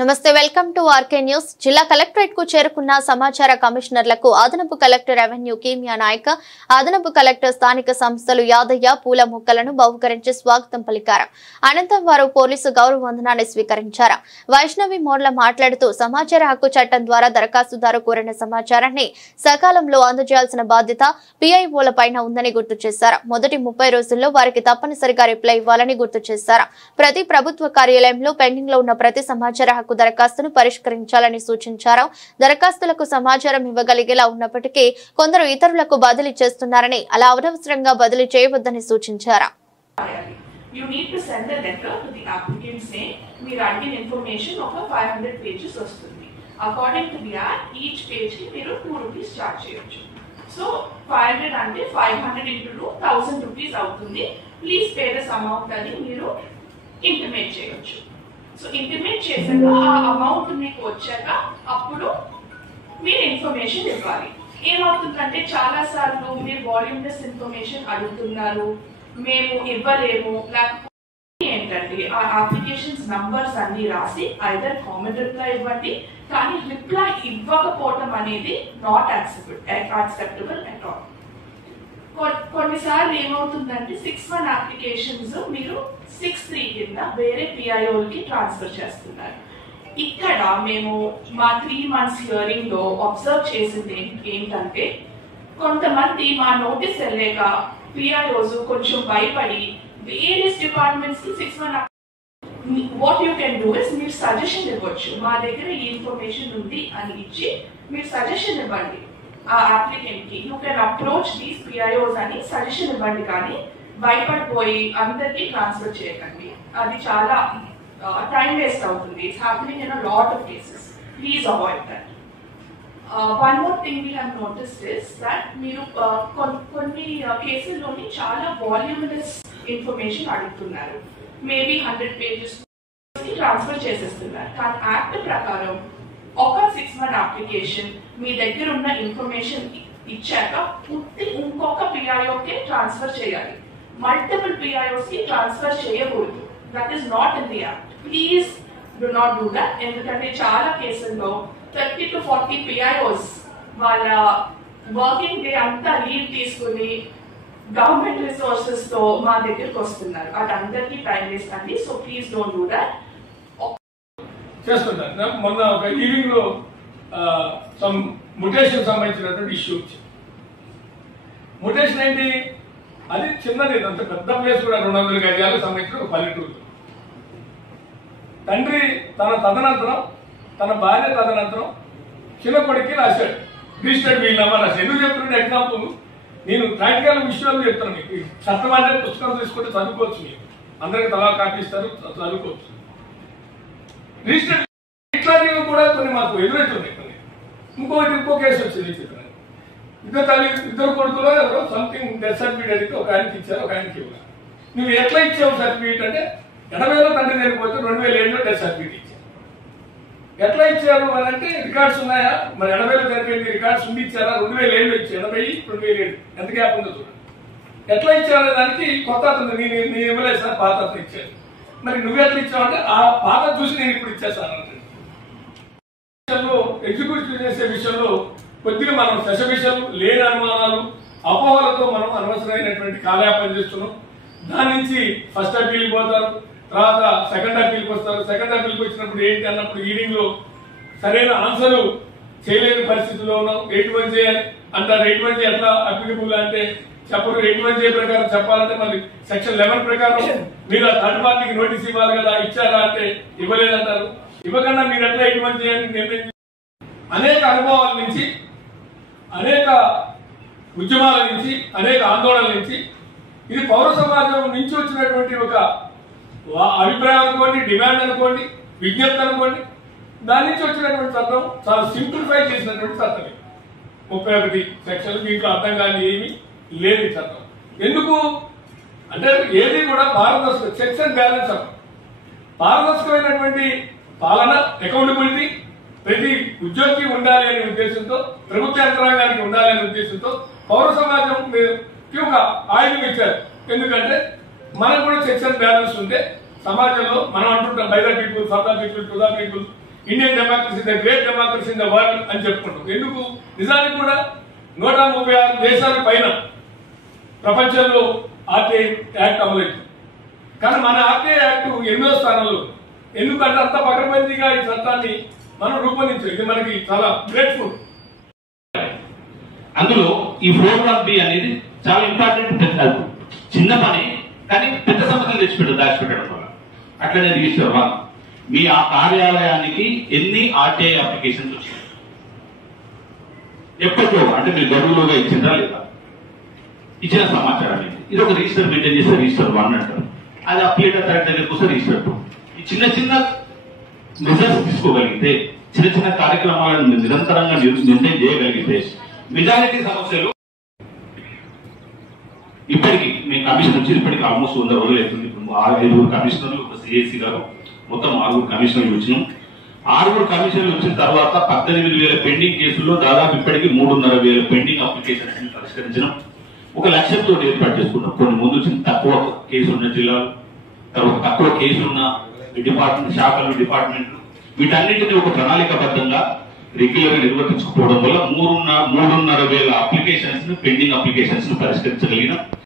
నమస్తే welcome to RK news. జిల్లా collectorate కు చేరుకున్న సమాచార కమిషనర్లకు అదనపు కలెక్టర్ రెవెన్యూ కీమియా నాయక్, అదనపు కలెక్టర్ స్థానిక సంస్థలు యాదయ్య పూల మొక్కలను బహుకరించి స్వాగతం పలికారు. అనంతరం వారు పోలీసు గౌరవ వందనాన్ని స్వీకరించారు. వైష్ణవి మోర్ల మాట్లాడుతూ సమాచార హక్కు చట్టం ద్వారా దరఖాస్తుదారు కోరిన సమాచారాన్ని సకాలంలో అందజేయాల్సిన బాధ్యత పిఐఓల పైన ఉందని గుర్తు చేశారు. మొదటి 30 రోజుల్లో వారికి తప్పనిసరిగా రిప్లై ఇవ్వాలని గుర్తు చేశారు. ప్రతి ప్రభుత్వ కార్యాలయంలో పెండింగ్ లో ఉన్న ప్రతి సమాచార దరఖాస్తును పరిష్కరించాలని సూచించారు. దరఖాస్తులకు సమాచారం ఇవ్వగలిగేలా ఉన్నప్పటికీ కొందరు ఇతరులకు బదిలీ చేస్తున్నారని, అలా అనవసరంగా బదిలీ చేయవద్దని సూచించారు. You need to send a letter to the applicant saying మీరు అడిగిన ఇన్ఫర్మేషన్ ఒక 500 pages వస్తుంది. According to the act, each page కి మీరు 2 rupees చార్జ్ చేయొచ్చు. సో 500 అంటే 500 into 2 1000 rupees అవుతుంది. ప్లీజ్ పే దిస్ అమౌంట్ అని మీరు ఇంటిమేట్ చేయొచ్చు. సో ఇంటిమేట్ చేశాక ఆ అమౌంట్ మీకు వచ్చాక అప్పుడు మీరు ఇన్ఫర్మేషన్ ఇవ్వాలి. ఏమవుతుందంటే చాలా సార్లు మీరు వాల్యూమ్లెస్ ఇన్ఫర్మేషన్ అడుగుతున్నారు, మేము ఇవ్వలేము, లేకపోతే ఏంటంటే ఆ అప్లికేషన్స్ నంబర్స్ అన్ని రాసి ఐదర్ కామన్ రిప్లై ఇవ్వండి, కానీ రిప్లై ఇవ్వకపోవటం అనేది నాట్ యాక్సెప్టబుల్ అట్ ఆల్. కొన్నిసార్లు ఏమవుతుందంటే 6-1 అప్లికేషన్స్ మీరు 6-3 కింద వేరే పిఐఓకి ట్రాన్స్ఫర్ చేస్తున్నారు. ఇక్కడ మేము మా 3 months హియరింగ్ లో అబ్జర్వ్ చేసింది ఏంటంటే కొంతమంది మా నోటీస్ వెళ్ళాక పిఐఓస్ కొంచెం భయపడి వేరియస్ డిపార్ట్మెంట్స్ కి 6-1 what you can do is మీరు సజెషన్ ఇవ్వచ్చు. మా దగ్గర ఈ ఇన్ఫర్మేషన్ ఉంది అని ఇచ్చి మీరు సజెషన్ ఇవ్వండి ఆ అప్లికెంట్ కి. యూ కెన్ అప్రోచ్ దీస్ పిఐఓస్ అని సజెషన్ ఇవ్వండి, కానీ భయపడిపోయి అందరికి ట్రాన్స్ఫర్ చేయకండి. అది చాలా టైం వేస్ట్ అవుతుంది. It's happening in a lot of cases. Please avoid that. One more thing we have noticed is that మీరు కొన్ని కేసుల్లోని చాలా వాల్యూమినస్ ఇన్ఫర్మేషన్ అడుగుతున్నారు. మేబీ 100 pages ట్రాన్స్ఫర్ చేసేస్తున్నారు. కానీ యాక్ట్ ప్రకారం ఒక 6-1 అప్లికేషన్ మీ దగ్గర ఉన్న ఇన్ఫర్మేషన్ ఇచ్చాక ఇంకొక పిఐఓకే ట్రాన్స్ఫర్ చేయాలి. మల్టిపుల్ పిఐఓస్ కి ట్రాన్స్ఫర్ చేయకూడదు. That is not in the act. Please do not do that. ఎందుకంటే చాలా కేసుల్లో 30 to 40 పిఐఓస్ వాళ్ళ వర్కింగ్ డే అంతా లీవ్ తీసుకుని గవర్నమెంట్ రిసోర్సెస్ తో మా దగ్గరకు వస్తున్నారు. అది అందరికీ టైం వేస్ట్ అండి. So please don't do that. చేస్తుంటారు. మొన్న ఒక ఈవినింగ్ లో సమ్ ముటేషన్ సంబంధించినటువంటి ఇష్యూ వచ్చింది. ముటేషన్ ఏంటి? అది చిన్నది, అంత పెద్ద ప్లేస్ కూడా 200 గజాలకు సంబంధించిన ఒక పల్లెటూరు. తండ్రి తన తదనంతరం, తన భార్య తదనంతరం చిన్న కొడుక్కి రాశాడు రిజిస్టర్డ్ వీళ్ళమ్మా రాశాడు. ఎందుకు చెప్తున్నాడు? ఎగ్జాంపుల్ నేను ప్రాక్టికల్ విషయాలు చెప్తాను మీకు. చట్టం అంటే పుస్తకాలు తీసుకుంటే చదువుకోవచ్చు, మీరు అందరికి తలా కాపిస్తారు, చదువుకోవచ్చు. రిజిస్టర్డ్ ఇట్లాంటివి కూడా కొన్ని మాకు ఎదురవుతున్నాయి. ఇంకో కేసు వచ్చింది. ఇద్దరు కొడుకులో ఎవరో సంథింగ్ డెత్ సర్టిఫికేట్ అడిగితే ఒక ఆయనకి ఇచ్చారు, ఒక ఆయనకి ఇవ్వాలి. నువ్వు ఎట్లా ఇచ్చావు సర్టిఫికేట్ అంటే 80లో తండ్రి జరిగిపోతే 2007లో డెత్ సర్టిఫికేట్ ఇచ్చారు. ఎట్లా ఇచ్చారు అని అంటే రికార్డ్స్ ఉన్నాయా? మరి 80లో జరిగింది రికార్డ్స్ ఉండి ఇచ్చారా? 2007లో ఇచ్చారు. 80, 2007 ఎంత గ్యాప్ ఉందో చూడండి. ఎట్లా ఇచ్చారనే దానికి కొత్త అతను నేను ఇవ్వలేదు సార్, పాత అతను ఇచ్చారు. మరి నువ్వెట్లా ఇచ్చావంటే ఆ పాత చూసి నేను ఇప్పుడు ఇచ్చేసాను అంటే ఎగ్జిక్యూటివ్ చేసే విషయంలో కొద్దిగా మనం శశవిషయాలు, లేని అనుమానాలు, అపోహలతో మనం అనవసరమైనటువంటి కాలయాపన చేస్తున్నాం. దాని నుంచి ఫస్ట్ అప్పీల్కి పోతారు, తర్వాత సెకండ్ అప్పీల్కి వస్తారు. సెకండ్ అప్పీల్కి వచ్చినప్పుడు ఏంటి అన్నప్పుడు ఈవినింగ్ లో సరైన ఆన్సర్ చేయలేని పరిస్థితిలో ఉన్నాం. 81J అంటారు. 81J ఎట్లా అప్లికబుల్ అంటే చెప్పరు. 81J ప్రకారం చెప్పాలంటే మళ్ళీ సెక్షన్ 11 ప్రకారం మీరు ఆ థర్డ్ పార్టీకి నోటీస్ ఇవ్వాలి కదా, ఇచ్చారా అంటే ఇవ్వలేదంటారు. ఇవ్వకుండా మీరు ఎట్లా 81J అని నిర్ణయించి అనేక అనుభవాల నుంచి, అనేక ఉద్యమాల నుంచి, అనేక ఆందోళనల నుంచి, ఇది పౌర సమాజం నుంచి వచ్చినటువంటి ఒక అభిప్రాయం అనుకోండి, డిమాండ్ అనుకోండి, విజ్ఞప్తి అనుకోండి, దాని నుంచి వచ్చినటువంటి చట్టం చాలా సింప్లిఫై చేసినటువంటి చట్టం. 31 సెక్షన్లు దీంట్లో అర్థం కానీ ఏమి లేదు ఈ చట్టం. ఎందుకు అంటే ఏది కూడా పారదర్శక, చెక్స్ అండ్ బ్యాలెన్స్ అవ్వం. పారదర్శకమైనటువంటి పాలన, అకౌంటబిలిటీ ప్రతి ఉద్యోగి ఉండాలి అనే ఉద్దేశంతో, ప్రభుత్వ యంత్రాంగానికి ఉండాలి అనే ఉద్దేశంతో పౌర సమాజం ఒక ఆయుధం ఇచ్చారు. ఎందుకంటే మనకు కూడా చెక్స్ అండ్ బ్యాలెన్స్ ఉంటే సమాజంలో మనం అంటుంటాం by the people, for the people, to the people, Indian democracy the great democracy in the world అని చెప్పుకుంటాం. ఎందుకు? నిజానికి కూడా 136 దేశాల పైన ప్రపంచంలో ఆర్టీఐ యాక్ట్ అమలైంది. కానీ మన ఆర్టీఐ యాక్ట్ 8వ స్థానంలో. ఎందుకంటే అంత పకడ్బందీగా ఈ చట్టాన్ని మనం రూపొందించాం. ఇది మనకి చాలా గ్రేట్ఫుల్. అందులో ఈ 4(1)B అనేది చాలా ఇంపార్టెంట్. చిన్న పని కానీ పెద్ద సమస్యలు దాచిపెట్టడం వల్ల. అట్లనే రిజిస్టర్ 1 మీ ఆ కార్యాలయానికి ఎన్ని ఆర్టీఐ అప్లికేషన్స్ వచ్చాయి ఎప్పట్లో, అంటే మీరు గడువులోగా ఇచ్చిందా లేదా, ఇచ్చిన సమాచారాన్ని ఇది ఒక రిజిస్టర్ మెయింటైన్ చేస్తే రిజిస్టర్ 1 అంటారు. అది అప్లీటర్ కరెక్ట్ దగ్గరకు వస్తే రిజిస్టర్ 2. ఈ చిన్న చిన్న మెజర్స్ తీసుకోగలిగితే, చిన్న చిన్న కార్యక్రమాలను నిరంతరంగా మెయింటైన్ చేయగలిగితే మెజారిటీ సమస్యలు ఇప్పటికీ మేము కమిషన్ వచ్చి ఇప్పటికి ఆల్మోస్ట్ 100 రోజులు అవుతుంది. ఇప్పుడు 5 కమిషనర్లు, ఒక సిఎస్సి గారు, మొత్తం 6 కమిషనర్లు వచ్చినాం. 6 కమిషన్లు వచ్చిన తర్వాత 18,000 పెండింగ్ కేసుల్లో దాదాపు ఇప్పటికీ 3,500 పెండింగ్ అప్లికేషన్స్ పరిష్కరించడం ఒక లక్ష్యంతో ఏర్పాటు చేసుకున్నాం. కొన్ని ముందు వచ్చిన తక్కువ కేసులున్న జిల్లాలు, తర్వాత తక్కువ కేసులున్న శాఖలు, డిపార్ట్మెంట్లు, వీటన్నింటినీ ఒక ప్రణాళికాబద్ధంగా రెగ్యులర్ గా నిర్వర్తించుకోవడం వల్ల 3,500 పెండింగ్ అప్లికేషన్స్ పరిష్కరించగలిగిన